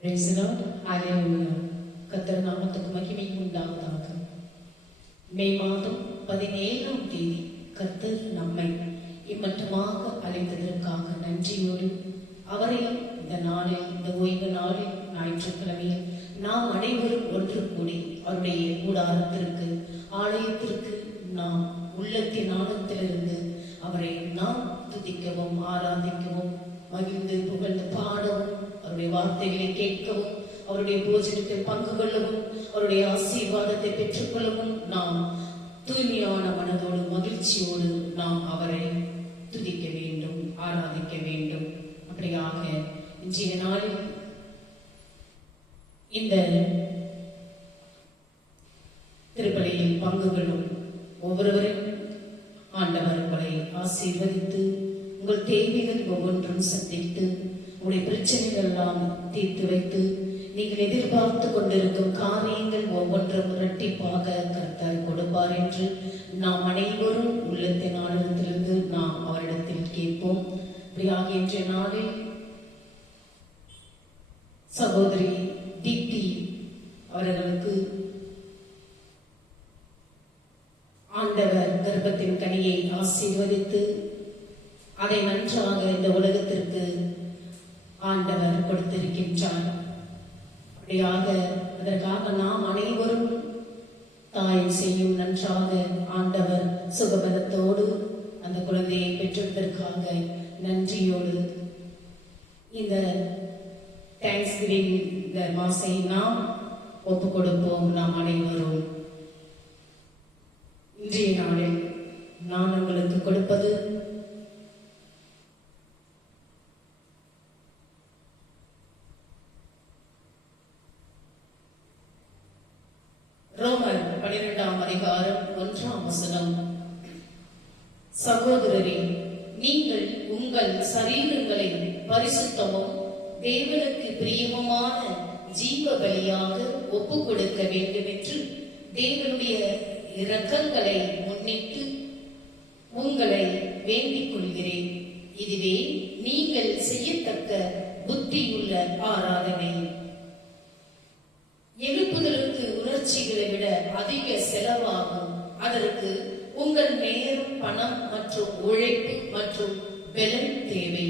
Praise the Lord. Hallelujah. கர்த்தர் நாமத்துக்கு மகிமை உண்டாவதாக. மே மாதம் 17ஆம் தேதி கர்த்தர் நம்மை இம்மட்டுமாக அழைத்ததற்காக நன்றியோடு அவரையும் இந்த நாளில், இந்த ஓய்வு நாளில், ஞாயிற்றுக்கிழமையில் நாம் அனைவரும் ஒன்று கூடி அவருடைய கூடாரத்திற்கு, ஆலயத்திற்கு நாம் உள்ளத்தின் ஆழத்திலிருந்து அவரை நாம் துதிக்கவும், ஆராதிக்கவும், மகிழ்ந்து புகழ்ந்து பாடவும், அவருடைய வார்த்தைகளை கேட்கவும், அவருடைய போஜனத்தில் பங்கு கொள்ளவும், அவருடைய ஆசீர்வாதத்தை பெற்றுக்கொள்ளவும் நாம் தூய்மையான மனதோடு மகிழ்ச்சியோடு நாம் அவரை துதிக்க வேண்டும், ஆராதிக்க வேண்டும். அப்படியாக இன்றைய நாளில் இந்த திருப்பலியில் பங்கு கொள்ளும் ஒவ்வொருவரும் ஆண்டவர் உங்களை ஆசீர்வதித்து, உங்கள் தேவைகள் ஒவ்வொன்றும் சந்தித்து, உங்களுடைய பிரச்சனைகள் எல்லாம் தீர்த்து வைத்து, நீங்கள் எதிர்பார்த்து கொண்டிருக்கும் காரியங்கள் ஒவ்வொன்றும் இரட்டிப்பாக கர்த்தர் கொடுப்பார் என்று நாம் அனைவரும் உள்ளத்தின் ஆழத்திலிருந்து நாம் அவரிடத்தில் கேட்போம். அப்படியாக இன்றைய நாளில் சகோதரி தீப்தி அவர்களுக்கு ஆண்டவர் கர்ப்பத்தின் கனியை ஆசீர்வதித்து அதை நன்றாக இந்த உலகத்திற்கு ஆண்டவர் கொடுத்திருக்கின்றார். அப்படியாக அதற்காக நாம் அனைவரும் தாய் செய்யும் நன்றாக ஆண்டவர் சுகபலத்தோடு அந்த குழந்தையை பெற்றதற்காக நன்றியோடு இந்த தேங்க்ஸ்கிவிங் இந்த மாசை நாம் ஒப்பு கொடுப்போம். நாம் அனைவரும் இன்றைய நாளில் நான் உங்களுக்கு கொடுப்பது ரோமர் 12ஆம் அதிகாரம் 1ஆம் வசனம். சகோதரரே, நீங்கள் உங்கள் சரீரங்களை பரிசுத்தமும் தேவனுக்கு பிரியமுமான ஜீவ பலியாக ஒப்பு கொடுக்க வேண்டும் என்று தேவனுடைய இரக்கங்களை முன்னிட்டு உங்களை வேண்டிக் கொள்கிறேன். இதுவே நீங்கள் செய்யத்தக்க புத்தியுள்ள ஆராதனை. எழுப்புதலுக்கு உணர்ச்சிகளை விட அதிக செலவாகும். அதற்கு உங்கள் நேரம், பணம் மற்றும் உழைப்பு மற்றும் பலம் தேவை.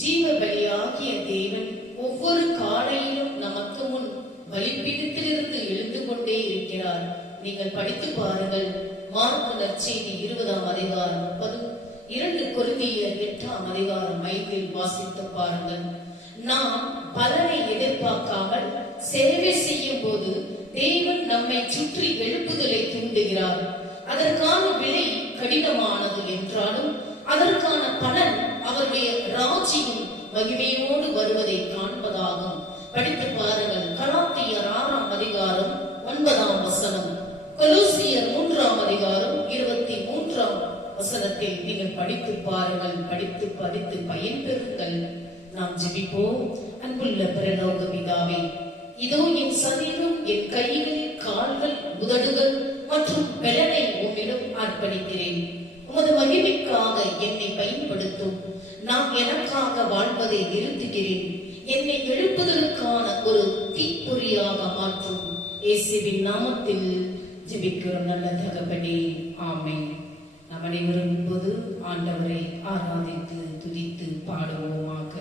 ஜீவ பலியாகிய தேவன் ஒவ்வொரு காலையிலும் நமக்கு முன் பலிபீடத்திலிருந்து எழுந்து கொண்டே இருக்கிறார். நீங்கள் படித்து பாருங்கள். மார்க்கு நற்செய்தி 20ஆம் அதிகாரம் 2 கொரிந்தியர் 8ஆம் அதிகாரம் 5இல் வாசித்து பாருங்கள். நாம் பலனை எதிர்பார்க்காமல் சேவை செய்யும் போது தேவன் நம்மை சுற்றி எழுப்புதலை தூண்டுகிறார். அதற்கான விலை கடினமானது என்றாலும் அதற்கான பலன் அவருடைய ராஜ்யம் மகிமையோடு வருவதை காண்பதாகும். படித்து பாருங்கள். கலாத்தியர் 6ஆம் அதிகாரம் 9ஆம் வசனம், கொலோசியர் 3ஆம் அதிகாரம் 23ஆம் வசனத்தில் நீங்கள் படித்து பாருங்கள். படித்து படித்து பயன்பெறுங்கள். நாம் ஜெபிப்போம். அன்புள்ள பரலோக பிதாவே, இதோ என் சரீரம், என் கைகள், கால்கள், உதடுகள் மற்றும் பலனை உம்மிடம் அர்ப்பணிக்கிறேன். உமது மகிமைக்காக என்னை பயன்படுத்தும். நான் எனக்காக வாழ்வதை நிறுத்துகிறேன். என்னை எழுப்புதலுக்கான ஒரு தீப்பொறியாக மாற்றும். இயேசுவின் நாமத்தில் ஜெபிக்கிறோம் நல்ல தகப்பனே, ஆமென். நாம் அனைவரும் இப்போது ஆண்டவரை ஆராதித்து துதித்து பாடுவோமாக.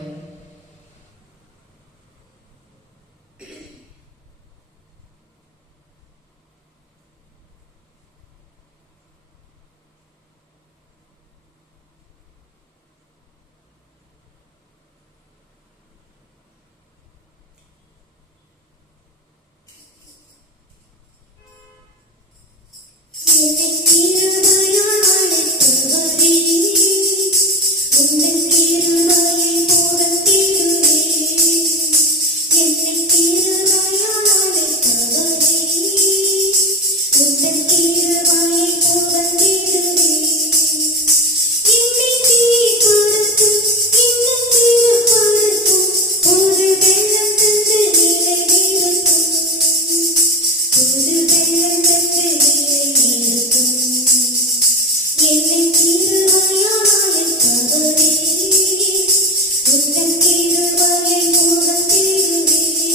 உந்தன் திருமலை புகழ்ந்திடுவே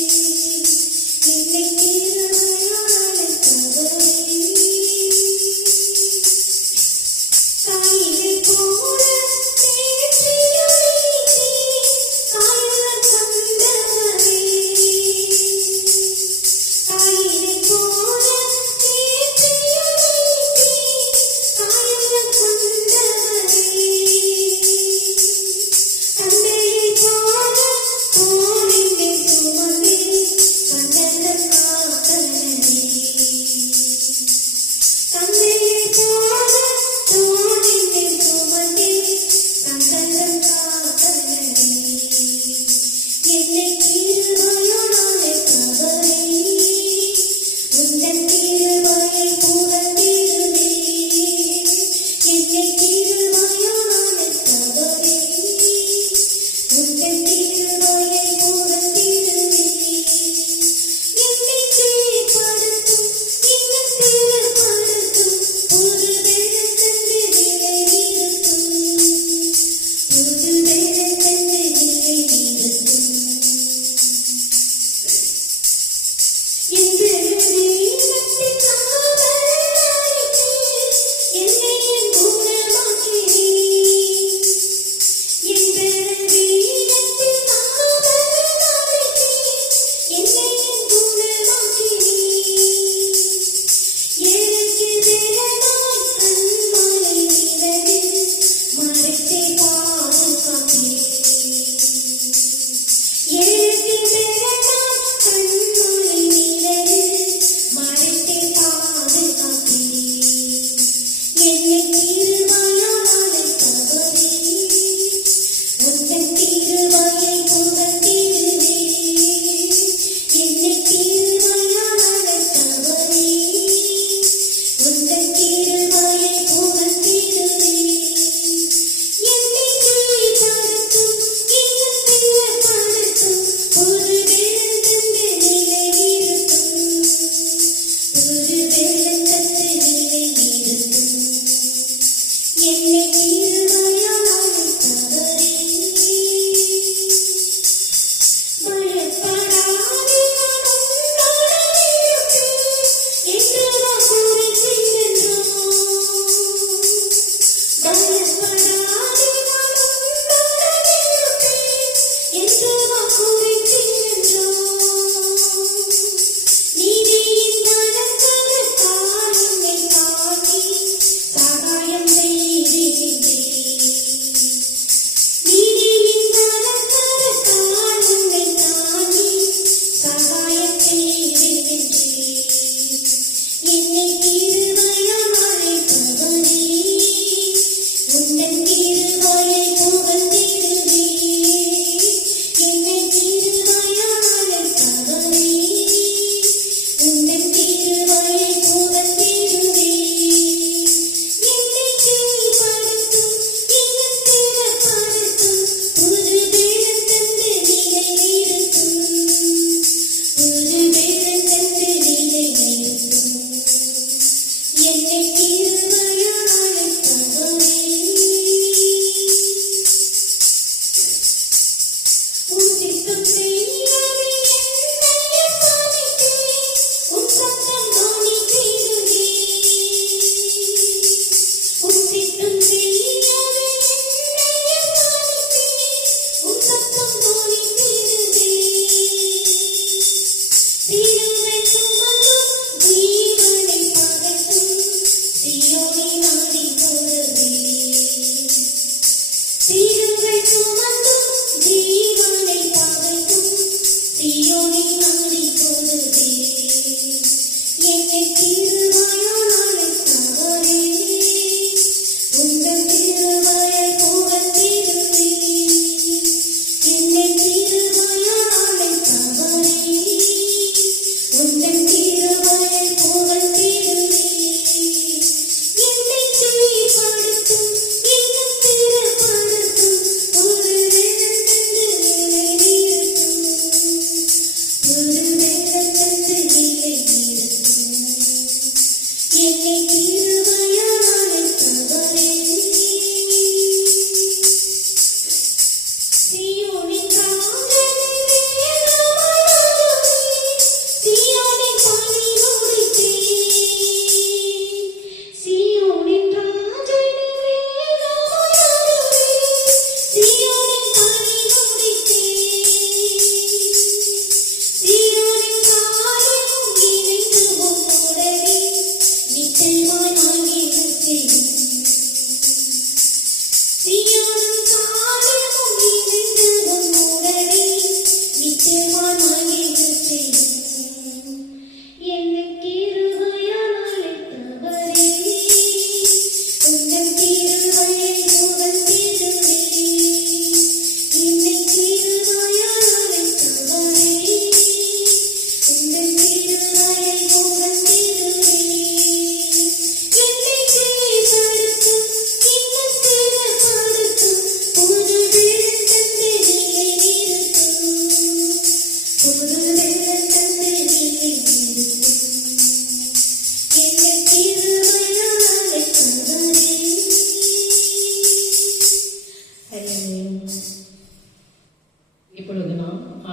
உந்தன் திருமலை புகழ்ந்திடுவே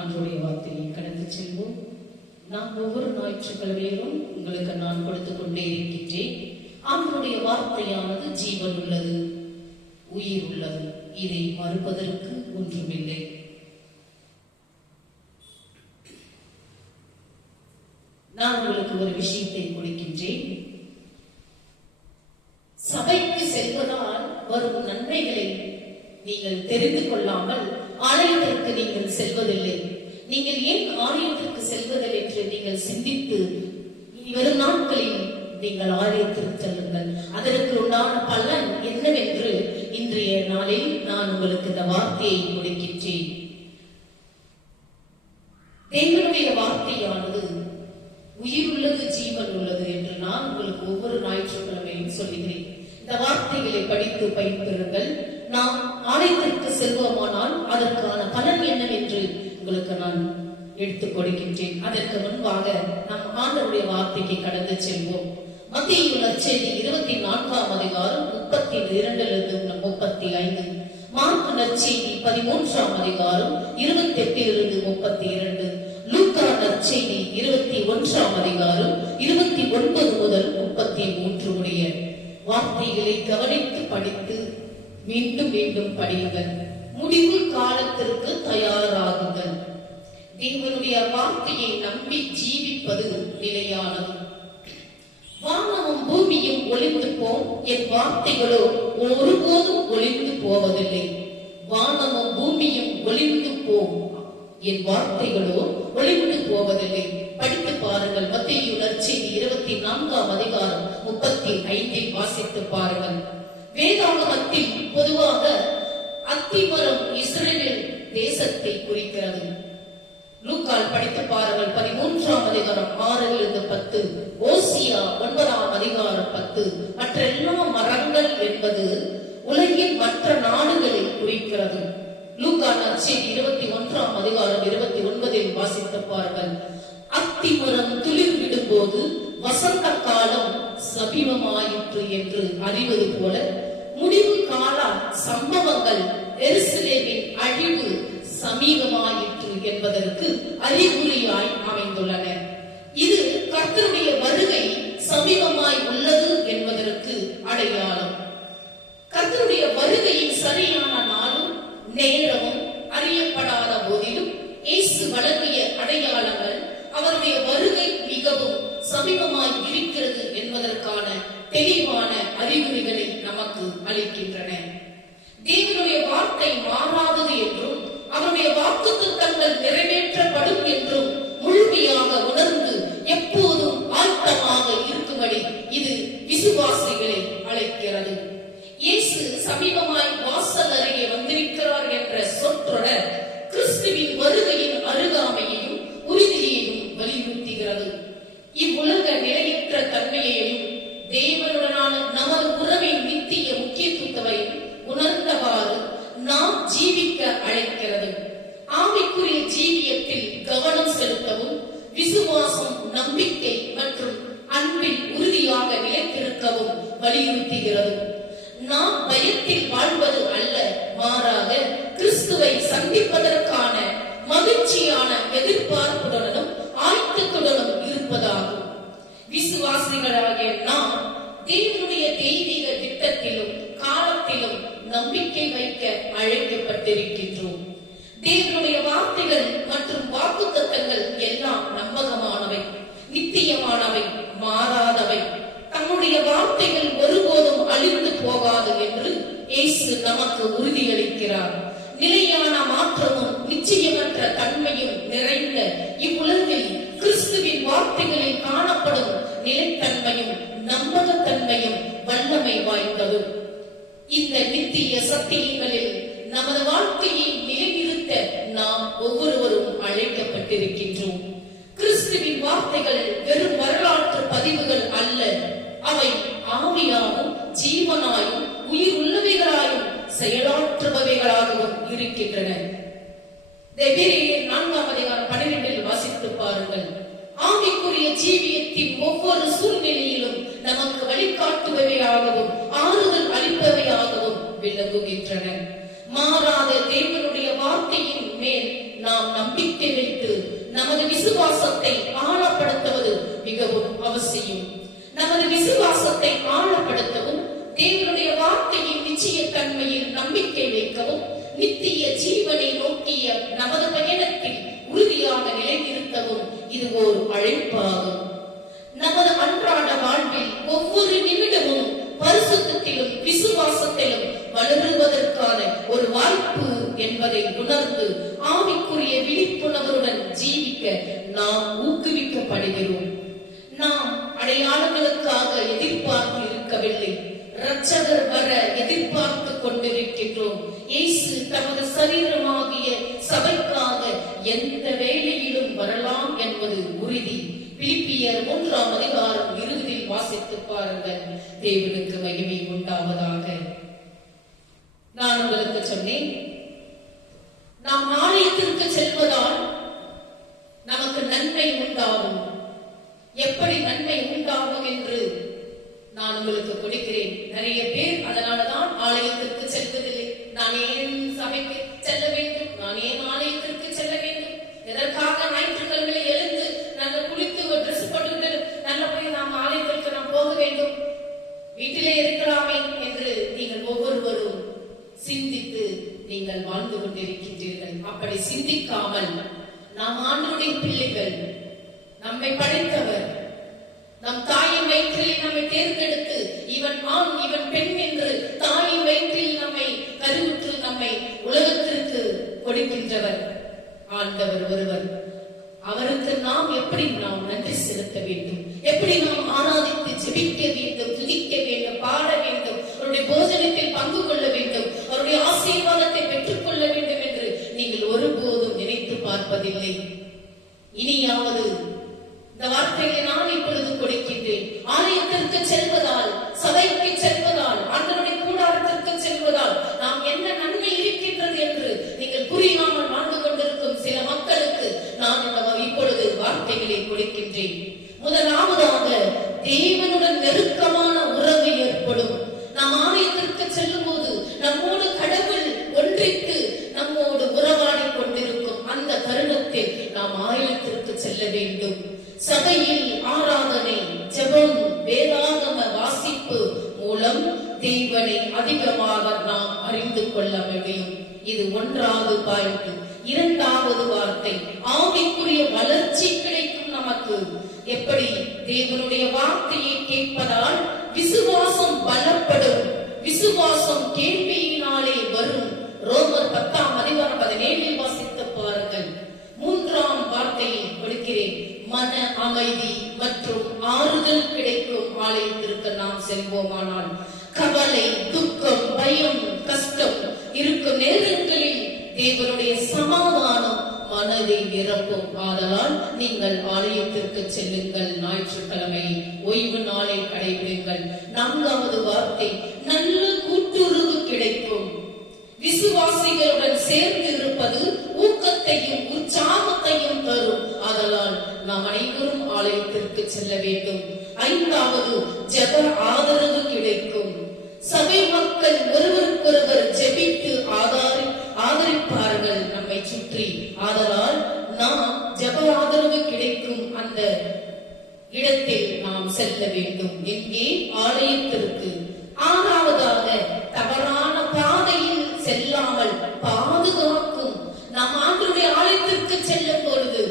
ஆண்டவருடைய வார்த்தையை கடந்து செல்வோம். நான் ஒவ்வொரு ஞாயிற்றுக்கிழமையிலும் உங்களுக்கு நான் கொடுத்து கொண்டே இருக்கின்றேன். ஆண்டவருடைய வார்த்தையானது ஜீவன் உள்ளது, உயிர் உள்ளது. இதை மறுப்பதற்கு ஒன்றுமில்லை. நான் உங்களுக்கு ஒரு விஷயத்தை கொடுக்கின்றேன். சபைக்கு செல்வதால் வரும் நன்மைகளை நீங்கள் தெரிந்து கொள்ளாமல் ஆலயத்திற்கு நீங்கள் செல்வதில்லை. நீங்கள் ஏன் ஆலயத்திற்கு செல்வதில்லை என்று நீங்கள் சிந்தித்து வரும் நாட்களில் நீங்கள் ஆலயத்திற்கு செல்லுங்கள். அதற்கு உண்டான பலன் என்னவென்று இன்றைய நாளில் நான் உங்களுக்கு இந்த வார்த்தையை கொடுக்கின்றேன். தேவனுடைய வார்த்தையானது உயிர் உள்ளது, ஜீவன் உள்ளது என்று நான் உங்களுக்கு ஒவ்வொரு ஞாயிற்றுக்கிழமையும் சொல்லுகிறேன். இந்த வார்த்தைகளை படித்து பயன்பெறுங்கள். நாம் ஆலயத்திற்கு செல்வோமானால் அதற்கான பலன் என்னவென்று உங்களுக்கு நான் எடுத்துக் கொடுக்கின்றேன். அதற்கு முன்பாக நாம் ஆண்டவருடைய வார்த்தைக்கு கடந்து செல்வோம். மத்தேயு நற்செய்தி 24ஆம் அதிகாரம் 32 35, மார்க்கு நற்செய்தி 13ஆம் அதிகாரம் 28 32, லூக்கா நற்செய்தி 21ஆம் அதிகாரம் 29 முதல் 33 உடைய வார்த்தைகளை கவனித்து படித்து மீண்டும் மீண்டும் படியுங்கள். முடிவு காலத்திற்கு தயாராகுங்கள். தேவனுடைய வார்த்தையை நம்பி ஜீவிப்பது நிலையானது. வானமும் பூமியும் ஒளிந்து போம், என் வார்த்தைகளோ ஒருபோதும் ஒளிந்து போவதில்லை. வானமும் பூமியும் ஒளிந்து போம், என் வார்த்தைகளோ ஒளிந்து போவதில்லை. படித்து பாருங்கள். மத்தேயு நற்செய்தி 24ஆம் அதிகாரம் 35 வாசித்து பாருங்கள். வேதாகமத்தில் பொதுவாக அத்திமரம் இஸ்ரவேல் தேசத்தை குறிக்கிறது. லூக்கால் படித்து பாருங்கள். 13ஆம் அதிகாரம் 6-10, ஓசியா 9ஆம் அதிகாரம் 10. மற்ற எல்லா மரங்கள் என்பது உலகின் மற்ற நாடுகளை குறிக்கிறது. லூக்கா நற்செய்தி 21ஆம் அதிகாரம் 29 வாசித்து பாருங்கள். அத்திமரம் துளிர் விடும்போது வசந்த காலம் சமீபமாயிற்று என்று அறிவது போல முடிவு கால சம்பவங்கள் எருசலேமின் அழிவு சமீபமாயிற்று என்பதற்கு அறிகுறியாய் அமைந்துள்ளன. இது கர்த்தருடைய வருகை சமீபமாய் உள்ளது என்பதற்கு அடையாளம். கர்த்தருடைய வருகையின் சரியான நாளும் நேரமும் அறியப்படாத போதிலும் இயேசு வழங்கிய அடையாளங்கள் அவருடைய வருகை மிகவும் சமீபமாய் இருக்கிறது என்பதற்கான தெளிவான அறிகுறிகளை நமக்கு அளிக்கின்றன. தேவனுடைய வார்த்தை மாறாதது என்றும் அவருடைய வாக்குத்தத்தங்கள் நிறைவேற்றப்படும் என்றும் முழுமையாக உணர்ந்து எப்போதும் ஆயத்தமாக இருக்கும்படி இது விசுவாசிகளை அழைக்கிறது. இயேசு சமீபமாய் வாசல் அருகே வந்திருக்கிறார் என்ற சொற்றொடர் கிறிஸ்துவின் வருகையின் அருகாமையையும் உறுதியையும் வலியுறுத்துகிறது. இவ்வுலக நிலையற்ற தன்மையையும் தேவனுடனான நமது உறவின் நித்திய முக்கியத்துவத்தையும் உணர்ந்தவாறு நாம் ஜீவிக்க அழைக்கிறது. ஆவிக்குரிய ஜீவியத்தில் கவனம் செலுத்தவும் விசுவாசம், நம்பிக்கை மற்றும் அன்பில் உறுதியாக நிலைத்திருக்கவும் வலியுறுத்துகிறது. நாம் பயத்தில் வாழ்வது அல்ல, மாறாக கிறிஸ்துவை சந்திப்பதற்கான மகிழ்ச்சியான எதிர்பார்ப்புடனும் ஆயத்தத்துடனும் இருப்பதாகும். விசுவாசிகளாகிய நாம் தேவனுடைய தெய்வீக திட்டத்திலும் காலத்திலும் நம்பிக்கை வைக்க அழைக்கப்பட்டிருக்கின்றோம். தேவனுடைய வார்த்தைகள் மற்றும் வாக்குத்தத்தங்கள் எல்லாம் நம்பகமானவை, நித்தியமானவை, மாறாதவை. தன்னுடைய வார்த்தைகள் ஒருபோதும் அழிந்து போகாது என்று இயேசு நமக்கு உறுதியளிக்கிறார். நிலையான மாற்றமும் நிச்சயமற்ற தன்மையும் நிறைந்த இவ்வுலகில் கிறிஸ்துவின் வார்த்தைகளில் காணப்படும் நிலைத்தன்மையும் நம்பகத்தன்மையும் வல்லமை வாய்ந்தது. இந்த நித்திய சத்தியங்களில் நமது வாழ்க்கையை நிலைநிறுத்த நாம் ஒவ்வொருவரும் அழைக்கப்பட்டிருக்கின்றோம். கிறிஸ்துவின் வார்த்தைகள் வெறும் வரலாற்று பதிவுகள் அல்ல, அவை ஆவியாகவும் ஜீவனாயும் உயிர் உள்ளவைகளாயும் செயலாற்றுபவைகளாகவும் இருக்கின்றன. 4ஆம் அதிகாரம் 12 வாசித்து பாருங்கள். ஆவிக்குரிய ஜீவியத்தின் ஒவ்வொரு சூழ்நிலையிலும் நமக்கு வழிகாட்டுபவையாகவும் ஆறுதல் அளிப்பவையாகவும் விளங்குகின்றன. மாறாத தேவனுடைய வார்த்தையின் மேல் நாம் நம்பிக்கை விசுவாசத்தை ஆழப்படுத்துவது மிகவும் அவசியம். நமது விசுவாசத்தை ஆழப்படுத்தவும், தேவனுடைய வார்த்தையின் நிச்சயத்தன்மையில் நம்பிக்கை வைக்கவும், நித்திய ஜீவனை நோக்கிய நமது பயணத்தில் உறுதியாக நிலைநிறுத்தவும் இது ஒரு அழைப்பாகும். நமது அன்றாட வாழ்வில் ஒவ்வொரு நிமிடமும் பரிசுத்தத்திலும் விசுவாசத்திலும் வளருவதற்கான ஒரு வாய்ப்பு என்பதை உணர்ந்து ஆவிக்குரிய விழிப்புணர்வுடன் ஜீவிக்க நாம் ஊக்குவிக்கப்படுகிறோம். நாம் அடையாளங்களுக்காக எதிர்பார்த்து இருக்கவில்லை, இரட்சகர் வர எதிர்பார்த்து கொண்டிருக்கின்றோம். இயேசு தமது சரீரமாகிய சபைக்காக எந்த வேளையிலும் வரலாம் என்பது உறுதி. பிலிப்பியர் 3ஆம் அதிகாரம் 20 வாசித்து பாருங்கள். தேவனுக்கு மகிமை உண்டாவதாக. நான் உங்களுக்கு சொன்னேன், நாம் ஆலயத்திற்கு செல்வதால் நமக்கு நன்மை உண்டாகும். எப்படி நன்மை உண்டாகும் என்று நான் உங்களுக்கு கொடுக்கிறேன். நிறைய பேர் அதனாலதான் ஆலயத்திற்கு செல்வதில்லை. நான் ஏன் சபைக்கு செல்ல வேண்டும், நான் ஏன் ஆலயத்திற்கு செல்ல வேண்டும், எதற்காக ஞாயிற்றுக்கிழமை எழுந்து நாங்கள் குளித்து ஒரு ட்ரெஸ் போட்டு நல்ல போய் நாம் ஆலயத்திற்கு நாம் போக வேண்டும், வீட்டிலே இருக்கலாமே என்று நீங்கள் ஒவ்வொருவரும் சிந்தித்து நீங்கள் வாழ்ந்து கொண்டிருக்கின்றீர்கள். அப்படி சிந்திக்காமல், நாம் ஆண்டவருடைய பிள்ளைகள், நம்மை படைத்தவர், நம் தாயின் வயிற்றில் நம்மை தேர்ந்தெடுத்து இவன் ஆண் இவன் பெண் என்று தாயின் வயிற்றில் நம்மை கருவுற்று நம்மை உலகத்திற்கு கொடுக்கின்றவர் ஆண்டவர் ஒருவர். அவருக்கு நாம் எப்படி நன்றி செலுத்த வேண்டும், எப்படி நாம் ஆராதித்து ஜெபிக்க வேண்டும், துதிக்க வேண்டும், பாட வேண்டும், அவருடைய போஜனத்தில் பங்கு கொள்ள வேண்டும், அவருடைய ஆசீர்வாதத்தை பெற்றுக் கொள்ள வேண்டும் என்று நீங்கள் ஒருபோதும் நினைத்து பார்ப்பதில்லை. இனியாவது இந்த வார்த்தையை நான் இப்பொழுது கொடுக்கின்றேன். ஆலயத்திற்கு செல்வதால், சபைக்கு செல்வதால், ஆண்டவருடைய கூடாரத்திற்கு செல்வதால் நாம் என்ன நன்மை இருக்கின்றது என்று நீங்கள் புரியாமல் வாழ்ந்து கொண்டிருக்கும் சில மக்களுக்கு நான் இப்பொழுது வார்த்தைகளை கொடுக்கின்றேன். முதலாவதாக, தேவனுடன் நெருக்கமான உறவு ஏற்படும். நாம் ஆலயத்திற்கு செல்லும் போது நம்மோடு கடவுள் ஒன்றித்து நம்மோடு உறவாடி கொண்டிருக்கும் அந்த தருணத்தில் நாம் ஆலயத்திற்கு செல்ல வேண்டும். சபையில் ஆராதனை, ஜெபம், வேதாகம வாசிப்பு மூலம் தேவனை அதிகமாக நாம் அறிந்து கொள்ள முடியும். இது 1வது பாயிண்ட். 2வது வார்த்தை, ஆவிக்குரிய வளர்ச்சி கிடைக்கும் நமக்கு. எப்படி? தேவனுடைய வார்த்தையை கேட்பதால் விசுவாசம் பலப்படும். விசுவாசம் கேள்வியினாலே வரும். ரோமர் 10ஆம் அதிகாரம் 17 வாசித்து பாருங்கள். 3ஆம் வார்த்தையை கொடுக்கிறேன். மன அமைதி மற்றும் ஆறுதல் கிடைக்கும். ஆலயத்திற்கு நாம் செல்வோமானால் கவலை, துக்கம், பயம், கஷ்டம் இருக்கும் நேரங்களில் தேவனுடைய சமாதானம் மனதை நிரப்பும். ஆதலால் நீங்கள் ஆலயத்திற்கு செல்லுங்கள். ஞாயிற்றுக்கிழமை ஓய்வு நாளை கடைபிடிங்கள். 4வது வார்த்தை, நல்ல கூட்டுறவு கிடைக்கும். விசுவாசிகளுடன் சேர்ந்து இருப்பது ஊக்கத்தையும் உற்சாகத்தையும் தரும். ஆதலால் நாம் அனைவரும் ஆலயத்திற்கு செல்ல வேண்டும். 5வது, ஜெப ஆதரவு கிடைக்கும். சபை மக்கள் ஒருவருக்கொருவர் ஜெபித்து ஆதரிப்பார்கள் நம்மை சுற்றி. ஆதலால் நாம் ஜெப ஆதரவு கிடைக்கும் அந்த இடத்தில் நாம் செல்ல வேண்டும். எங்கே? ஆலயத்திற்கு. 6வதாக, தவறான பாதையில் செல்லாமல் பாதுகாக்கும். நாம் ஆண்டவருடைய ஆலயத்திற்கு செல்லும் பொழுது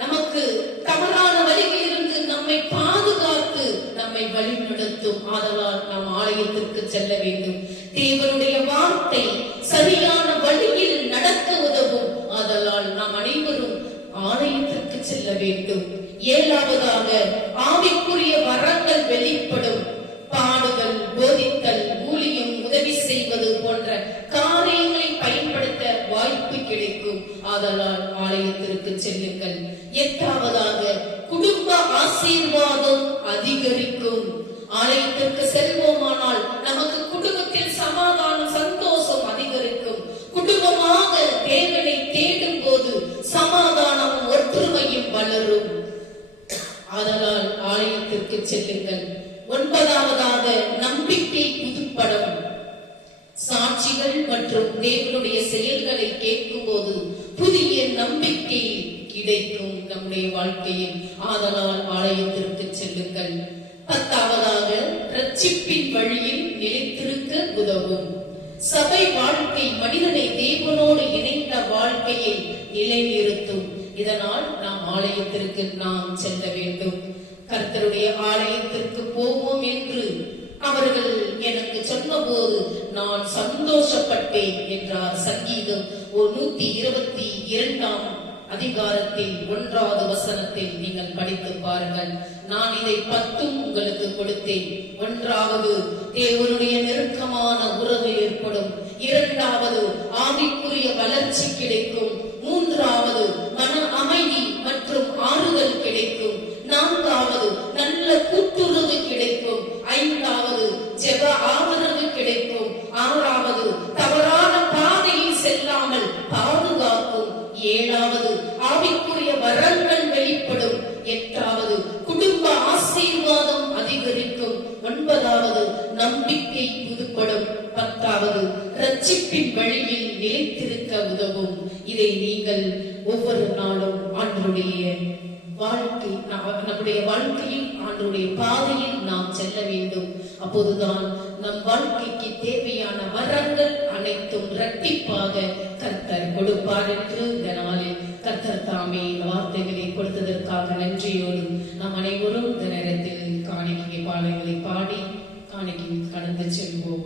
நமக்கு தவறான வழியில் இருந்து நம்மை பாதுகாத்து நம்மை வழிநடத்தும். ஆதலால் நாம் ஆலயத்திற்கு செல்ல வேண்டும். தேவனுடைய வார்த்தை சரியான வழியில் நடக்க உதவும். ஆதலால் நாம் அனைவரும் ஆலயத்திற்கு செல்ல வேண்டும். 7வதாக, ஆவிக்குரிய வரங்கள் வெளிப்படும். பாடுதல், போதித்தல், ஊழியம், உதவி செய்வது போன்ற காரியங்களை பயன்படுத்த வாய்ப்பு கிடைக்கும். ஆதலால் ஆலயத்திற்கு செல்லுங்கள். 8வதாக, குடும்ப ஆசீர்வாதம் அதிகரிக்கும். ஆலயத்திற்கு செல்வோமானால் நமக்கு குடும்பத்தில் சமாதானம், சந்தோஷம் அதிகரிக்கும். குடும்பமாக தேவனை தேடும் போது சமாதானமும் ஒற்றுமையும் வளரும். ஆதலால் ஆலயத்திற்கு செல்லுங்கள். 9வதாக, நம்பிக்கை புதுப்படும். சாட்சிகள் மற்றும் தேவனுடைய செயல்களை கேட்கும் போது புதிய நம்பிக்கை கிடைக்கும் நம்முடைய வாழ்க்கையில். ஆதலால் ஆலயத்திற்கு செல்லுங்கள். 10ஆவதாக ரட்சிப்பின் வழியில் நிலைத்திருக்க உதவும். சபை வாழ்க்கை மனிதனை தேவனோடு இணைந்த வாழ்க்கையை நிலைநிறுத்தும். இதனால் நாம் ஆலயத்திற்கு நாம் செல்ல வேண்டும். கர்த்தருடைய ஆலயத்திற்கு போவோம் என்று அவர்கள் எனக்கு சொன்னபோது நான் சந்தோஷப்பட்டேன் என்றார். சங்கீதம் 122 அதிகாரத்தில் 1வது வசனத்தில் நீங்கள் படித்து பாருங்கள். நான் இதை 10 உங்களுக்கு கொடுத்தேன். 1வது தேவனுடைய நெருக்கமான உறவு ஏற்படும். 2வது ஆவிக்குரிய வளர்ச்சி கிடைக்கும். 3வது மன அமைதி மற்றும் ஆறுதல் கிடைக்கும். 4வது நல்ல கூட்டுறவு கிடைக்கும். 5வது ஜெப ஆதரவு கிடைக்கும். 6வது தவறான பாதையில் செல்லாமல் பாதுகாக்கும். 7வது ஆவிக்குரிய வரங்கள் வெளிப்படும். 8வது குடும்ப ஆசீர்வாதம் அதிகரிக்கும். 9வது நம்பிக்கை புதுப்படும். 10வது ரட்சிப்பின் வழியில் நிலைத்திருக்க உதவும். இதை நீங்கள் ஒவ்வொரு நாளும் ஆண்டவருடைய வாழ்க்கை நம்முடைய வாழ்க்கையில் ஆண்டவருடைய பாதையில் நாம் செல்ல வேண்டும். அப்போதுதான் நம் வாழ்க்கைக்கு தேவையான வரங்கள் அனைத்தும் இரட்டிப்பாக கர்த்தர் கொடுப்பார் என்று இந்த நாளில் கர்த்தர் தாமே வார்த்தைகளை கொடுத்ததற்காக நன்றியோடு நாம் அனைவரும் இந்த நேரத்தில் காணிக்கை பாடல்களை பாடி காணிக்கை கடந்து செல்வோம்.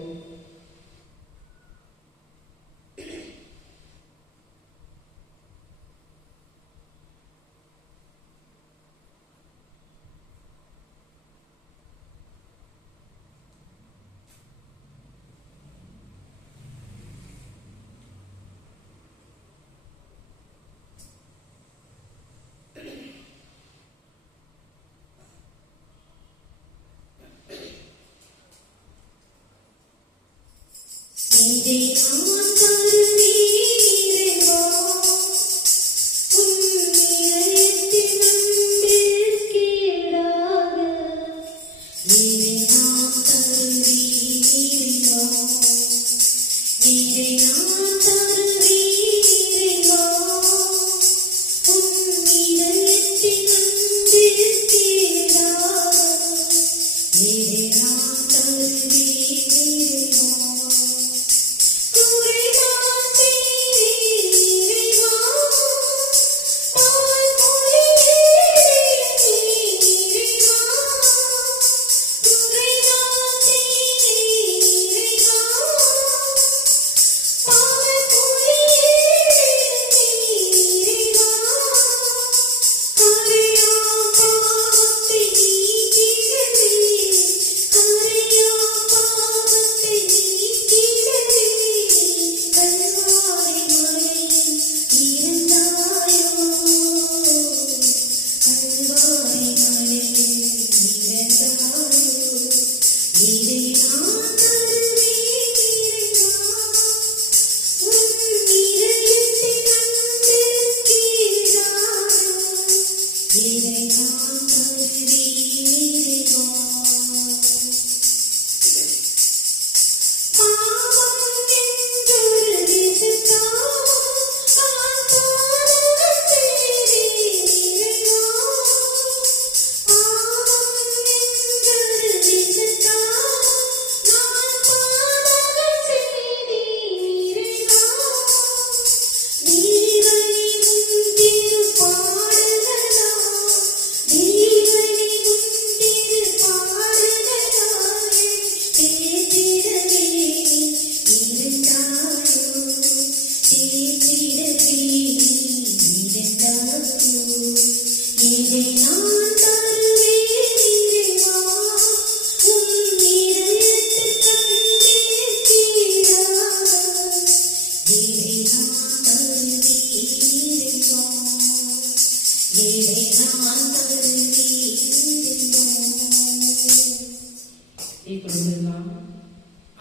இப்பொழுதெல்லாம்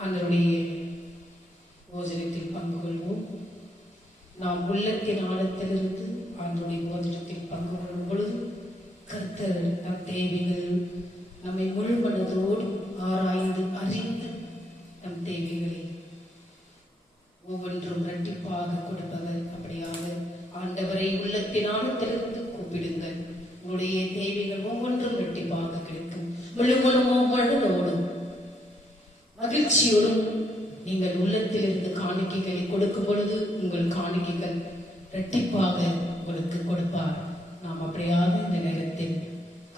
ஆண்டவருடைய போஜனத்தில் பங்கு கொள்வோம். நாம் உள்ளத்தின் ஆழத்திலிருந்து ஆண்டவருடைய போஜனத்தில் பங்கு கொள்ளும் பொழுது கர்த்தர் நம் தேவைகள் நம்மை முழு மனதோடு ஆராய்ந்து அறிந்து நம் தேவைகளை ஒவ்வொன்றும் இரட்டிப்பாக கொடுப்பவர். அப்படியாக ஆண்டவரை உள்ளத்தில் உள்ளத்தின் ஆழத்திலிருந்து கூப்பிடுங்கள். உங்களுடைய தேவைகள் ஒவ்வொன்றும் இரட்டிப்பாக கிடைக்கும். முழுமனமும் மனதோடும் மகிழ்ச்சியோடும் நீங்கள் உள்ளத்திலிருந்து காணிக்கைகளை கொடுக்கும் பொழுது உங்கள் காணிக்கைகள் இரட்டிப்பாக உங்களுக்கு கொடுப்பார். நாம் அப்படியாக இந்த நேரத்தில்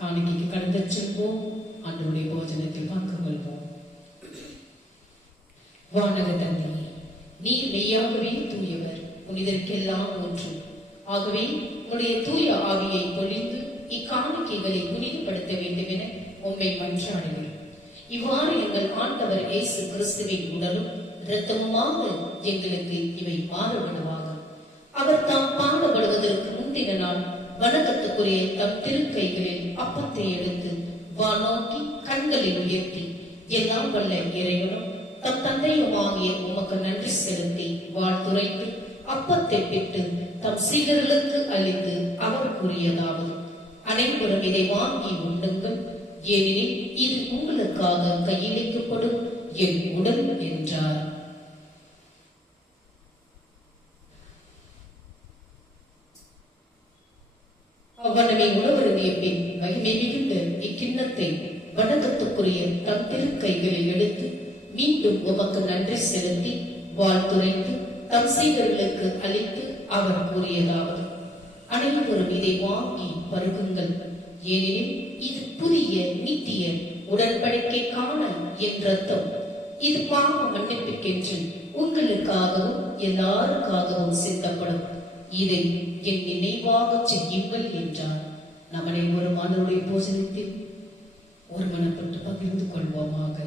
காணிக்கைக்கு கடந்து செல்வோம். ஆண்டவருடைய போஜனத்தில் பங்கு கொள்வோம். வானக தந்தையே, நீர் மெய்யாகவே தூயவர், புனிதருக்கெல்லாம் ஒன்று. ஆகவே உன்னுடைய தூய ஆவியை பொழிந்து இக்காணிக்கைகளை புனிதப்படுத்த வேண்டும் என உம்மை மன்றாடுகிறோம். இவ்வாறு எங்கள் ஆண்டவர் இயேசு கிறிஸ்துவின் உடலும் இரத்தமுமாக எங்களுக்கு இவை மாறுபடுவாங்க. அவர் தாம் பாடுபடுவதற்கு முந்தின நாள் வணக்கத்துக்குரிய தம் திருக்கைகளில் அப்பத்தை எடுத்து வானோக்கி கண்களை உயர்த்தி, எல்லாம் வல்ல இறைவனும் தம் தந்தையுமாகிய உமக்கு நன்றி செலுத்தி வாழ்த்துரைத்து அப்பத்தை பெற்று தம் சீடர்களுக்கு அளித்து அவர் கூறியதாவது: அனைவரும் இதை வாங்கி உண்ணுங்கள், ஏனெனில் இது உங்களுக்காக கையளிக்கப்படும் என் உடல் என்றார். அவ்வனமே உணவருடைய பின் மகிமை மிகுந்த இக்கிண்ணத்தை வணக்கத்துக்குரிய தம் திருக்கைகளில் எடுத்து மீண்டும் உமக்கு நன்றி செலுத்தி வாழ்த்துரைத்து தம் சீடர்களுக்கு அளித்து அவர் கூறியதாவது: அனைவரும் இதை வாங்கி பருகுங்கள், ஏனெனில் இது புதிய நித்திய உடன்படிக்கைக்கான என் ரத்தம். இது பாவ மன்னிப்புக்கென்று உங்களுக்காகவும் எல்லாருக்காகவும் சிந்தப்படும். இதை என் நினைவாக செய்யுங்கள் என்றார். நாம் அனைவரும் ஆண்டவருடைய போஜனத்தில் ஒரு மனப்பட்டு பகிர்ந்து கொள்வோமாக.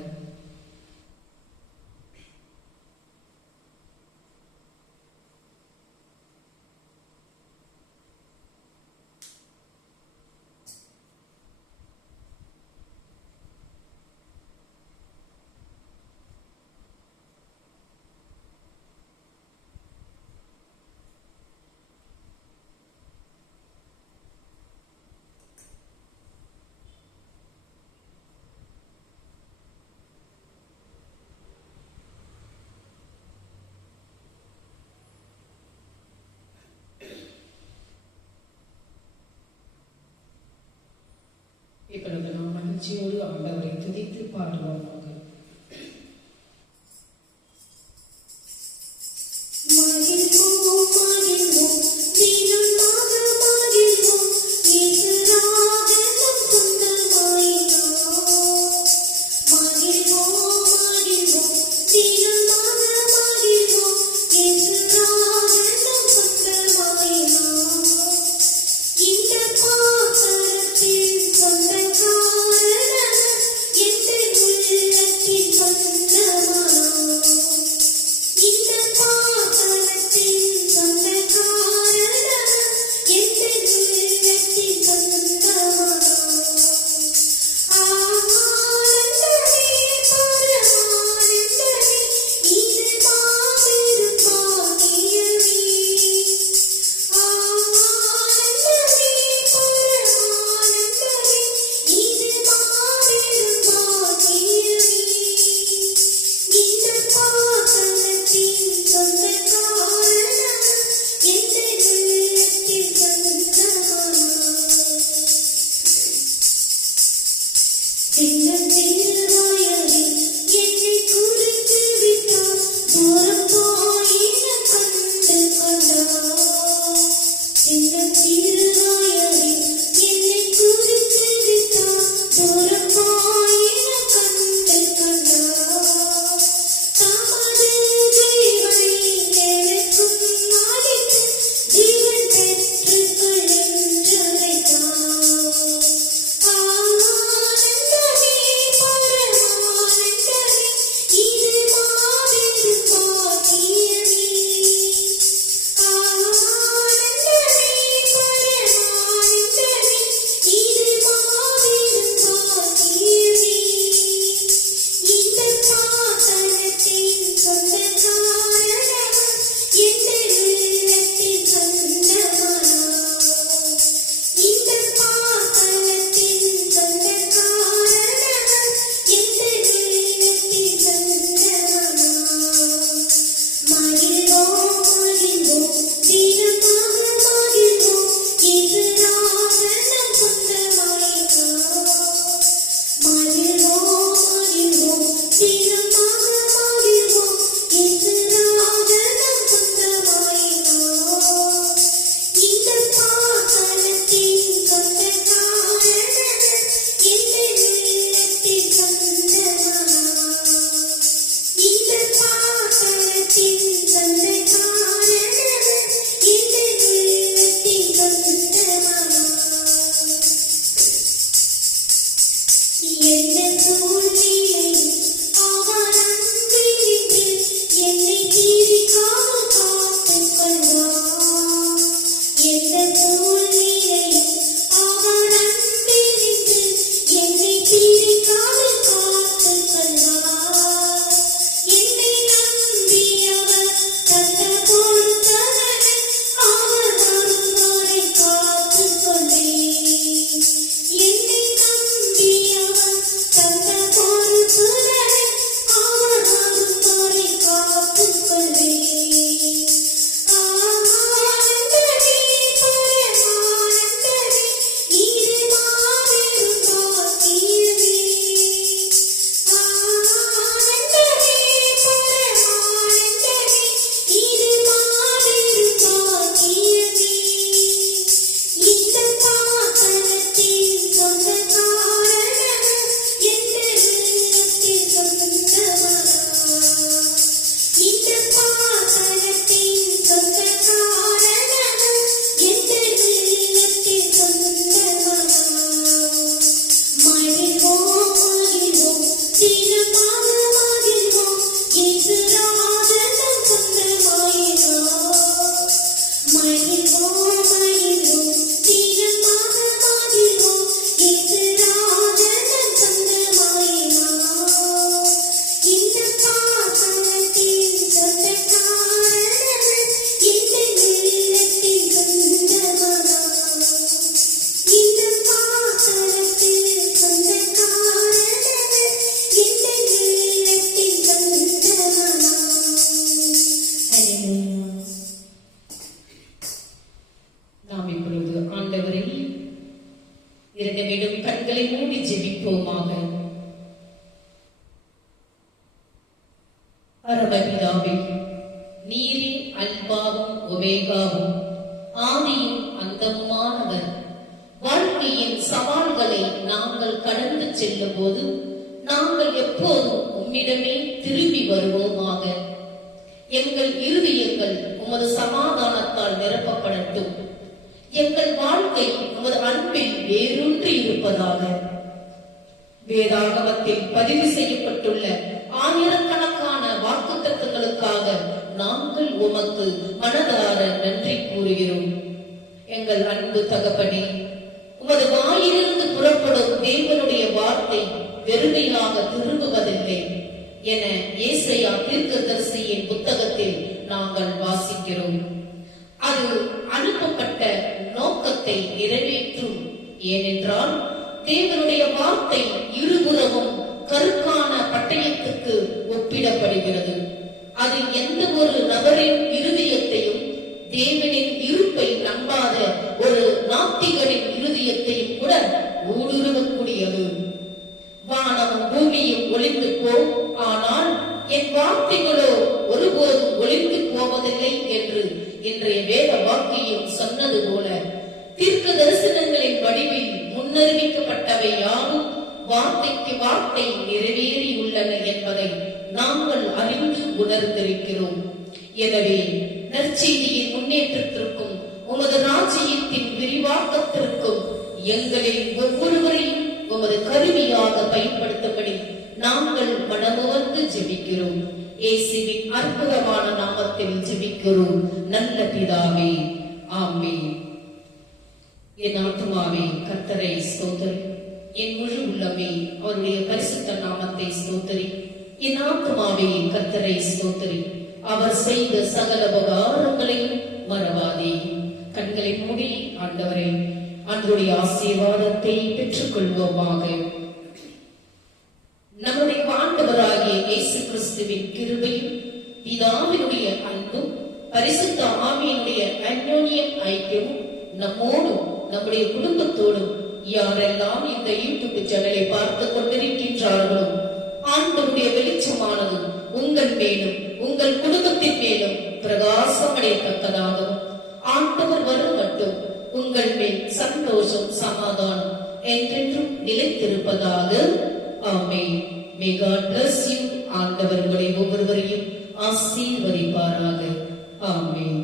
இப்பொழுது நாம் மகிழ்ச்சியோடு ஆண்டவரை துதித்து பாடுவோமாக. ஜீவன் பெற்று பரமபிதாவே, நீரே அல்பாவும் ஒமேகாவும் ஆதியும் அந்தமுமானவர். வாழ்க்கையின் சவால்களை நாங்கள் கடந்து செல்லும் போது நாங்கள் எப்போதும் உம்மிடமே திரும்பி வருவோமாக. எங்கள் இருதயங்கள் உமது சமாதானத்தால் நிரப்பப்படட்டும். எங்கள் வாழ்க்கை உமது அன்பில் வேரூன்றி இருப்பதாக. வேதாகமத்தில் பதிவு செய்யப்பட்டுள்ள ஆயிரக்கணக்கான வாக்குத்தத்தங்களுக்காக நாங்கள் உமக்கு மனதார நன்றி கூறுகிறோம். எங்கள் அன்பு தகப்பனே, உமது வாயிலிருந்து புறப்படும் தேவனுடைய வார்த்தை வெறுமையாக திரும்புவதில்லை என ஏசாயா தீர்க்கதரிசியின் புத்தகத்தில் நாங்கள் வாசிக்கிறோம். அது அனுப்பப்பட்ட நோக்கத்தை நிறைவேற்றும். ஏனென்றால் தேவனுடைய வார்த்தை இருபுறமும் கருக்கான பட்டயத்துக்கு ஒப்பிடப்படுகிறது. அது எந்த ஒரு நபரின் இருதயத்தையும், தேவனின் இருப்பை நம்பாத ஒரு நாத்திகரின் இருதயத்தையும் கூட ஊடுருவக்கூடியது. வானமும் பூமியும் ஒளிந்து போம், ஆனால் என் வார்த்தைகளோ ஒருபோதும் ஒளிந்து போவதில்லை என்று இன்றைய வேத வாக்கியம் சொன்னது போல, தீர்க்க தரிசனங்களின் வடிவில் முன்னறிவிக்கப்பட்டவை யாவும் வார்த்தைக்கு வார்த்தை நிறைவேறியுள்ளன என்பதை நாங்கள் அறிந்து உணர்ந்திருக்கிறோம். எனவே நற்செய்தியின் முன்னேற்றத்திற்கும் உமது ராஜ்யத்தின் விரிவாக்கத்திற்கும் எங்களில் ஒவ்வொருவரையும் உமது கருவியாக பயன்படுத்தபடி நாங்கள் மனமுவந்து ஜெபிக்கிறோம். இயேசுவின் அற்புதமான நாமத்தில் ஜெபிக்கிறோம் நல்ல பிதாவே, ஆமென். என் ஆத்துமாவே கர்த்தரை ஸ்தோத்திரி, என் முழு உள்ளமே அவருடைய பரிசுத்த நாமத்தை ஸ்தோத்திரி. என் ஆத்துமாவே கர்த்தரை ஸ்தோத்திரி, அவர் செய்த சகல உபகாரங்களையும் மறவாதே. கண்களை மூடி ஆண்டவரே அன்றைய ஆசீர்வாதத்தை பெற்றுக் கொள்வோமாக. நம்முடைய ஆண்டவராகிய இயேசு கிறிஸ்துவின் கிருபையும், பிதாவினுடைய அன்பும், பரிசுத்த ஆவியினுடைய அன்யோன்யம் ஐக்கியமும் நம்மோடும் நம்முடைய குடும்பத்தோடும் யாரெல்லாம் இந்த யூடியூப் சேனலை பார்த்து கொண்டிருக்கின்றார்களோ ஆண்டவருடைய வெளிச்சமானது உங்கள் மேலும் உங்கள் குடும்பத்தின் மேலும் பிரகாசமடையத்தக்கதாகவும், ஆண்டவர் வரும் மட்டும் உங்கள் மேல் சந்தோஷம் சமாதானம் என்றென்றும் நிலைத்திருப்பதாக. ஆமென். May God bless you. ஆண்டவர் உங்களை ஒவ்வொருவரையும் ஆசீர்வதிப்பாராக. ஆமென்.